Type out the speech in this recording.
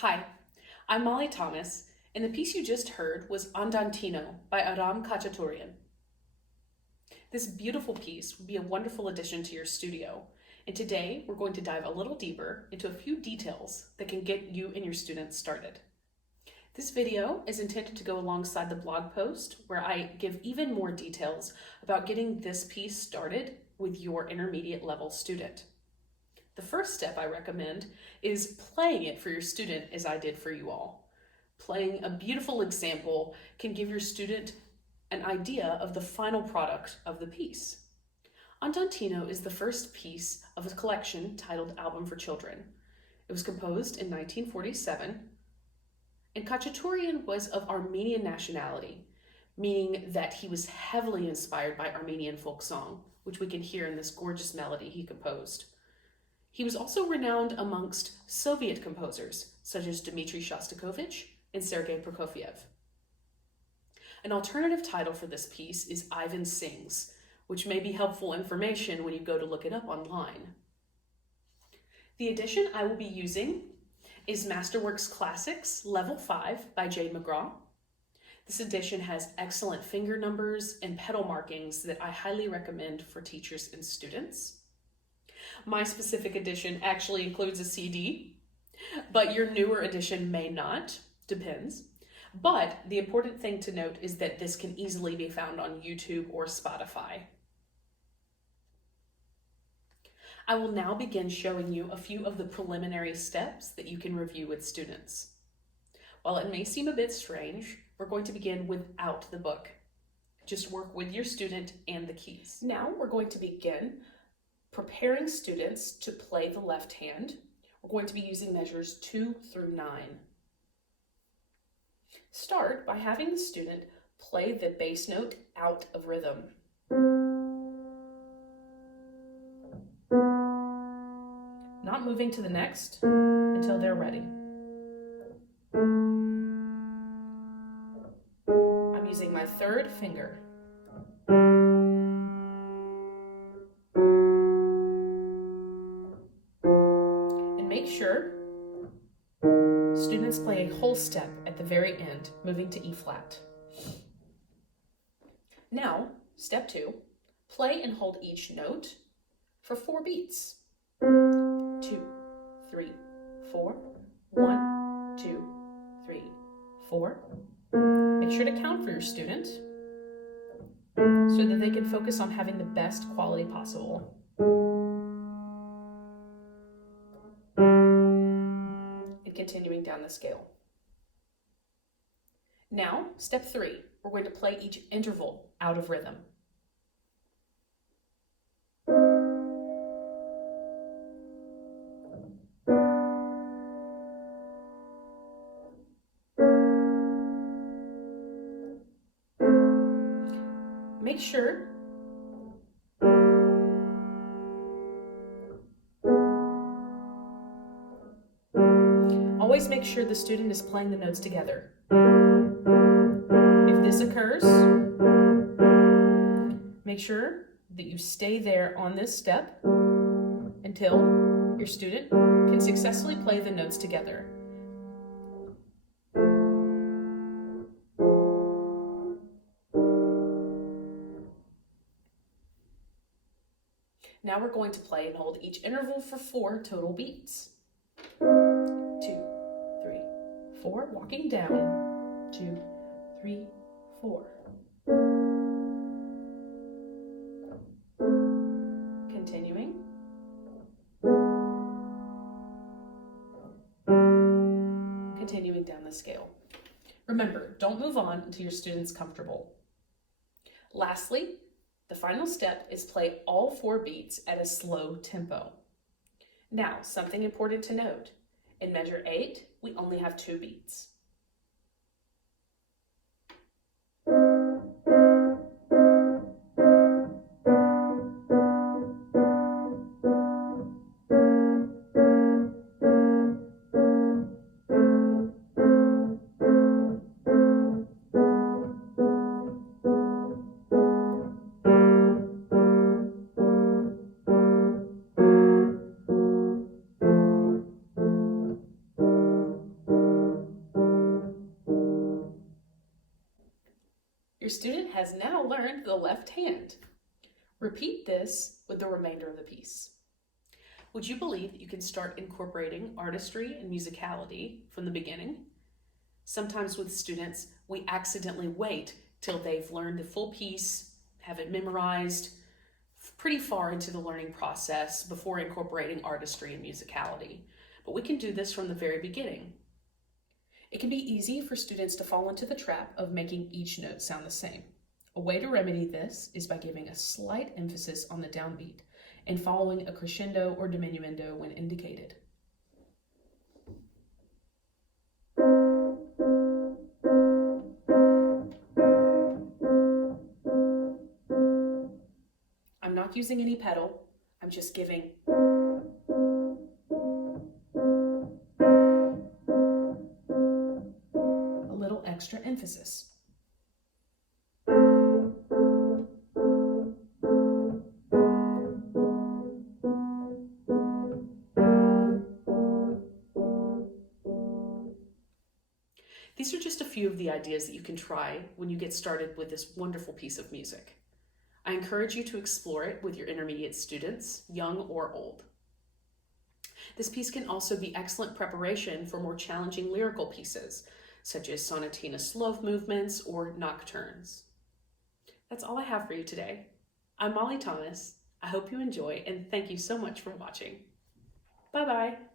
Hi, I'm Molly Thomas, and the piece you just heard was Andantino by Aram Khachaturian. This beautiful piece would be a wonderful addition to your studio, and today we're going to dive a little deeper into a few details that can get you and your students started. This video is intended to go alongside the blog post where I give even more details about getting this piece started with your intermediate level student. The first step I recommend is playing it for your student as I did for you all. Playing a beautiful example can give your student an idea of the final product of the piece. Andantino is the first piece of a collection titled Album for Children. It was composed in 1947, and Khachaturian was of Armenian nationality, meaning that he was heavily inspired by Armenian folk song, which we can hear in this gorgeous melody he composed. He was also renowned amongst Soviet composers, such as Dmitri Shostakovich and Sergei Prokofiev. An alternative title for this piece is Ivan Sings, which may be helpful information when you go to look it up online. The edition I will be using is Masterworks Classics Level 5 by Jade McGraw. This edition has excellent finger numbers and pedal markings that I highly recommend for teachers and students. My specific edition actually includes a CD, but your newer edition may not, depends. But the important thing to note is that this can easily be found on YouTube or Spotify. I will now begin showing you a few of the preliminary steps that you can review with students. While it may seem a bit strange, we're going to begin without the book. Just work with your student and the keys. Now we're going to begin preparing students to play the left hand. We're going to be using measures 2 through 9. Start by having the student play the bass note out of rhythm. Not moving to the next until they're ready. I'm using my third finger. Make sure students play a whole step at the very end, moving to E flat. Now, step 2, play and hold each note for 4 beats. 2, 3, 4, 1, 2, 3, 4. Make sure to count for your student so that they can focus on having the best quality possible. Continuing down the scale. Now, step 3, we're going to play each interval out of rhythm. Make sure always make sure the student is playing the notes together. If this occurs, make sure that you stay there on this step until your student can successfully play the notes together. Now we're going to play and hold each interval for 4 total beats. 2, 3, 4, walking down, 2, 3, 4. Continuing. Continuing down the scale. Remember, don't move on until your student's comfortable. Lastly, the final step is play all 4 beats at a slow tempo. Now, something important to note. In measure 8, we only have 2 beats. Your student has now learned the left hand. Repeat this with the remainder of the piece. Would you believe that you can start incorporating artistry and musicality from the beginning? Sometimes with students, we accidentally wait till they've learned the full piece, have it memorized, pretty far into the learning process before incorporating artistry and musicality. But we can do this from the very beginning. It can be easy for students to fall into the trap of making each note sound the same. A way to remedy this is by giving a slight emphasis on the downbeat and following a crescendo or diminuendo when indicated. I'm not using any pedal, I'm just giving a little extra emphasis. These are just a few of the ideas that you can try when you get started with this wonderful piece of music. I encourage you to explore it with your intermediate students, young or old. This piece can also be excellent preparation for more challenging lyrical pieces, such as sonatina slow movements or nocturnes. That's all I have for you today. I'm Molly Thomas. I hope you enjoy, and thank you so much for watching. Bye-bye.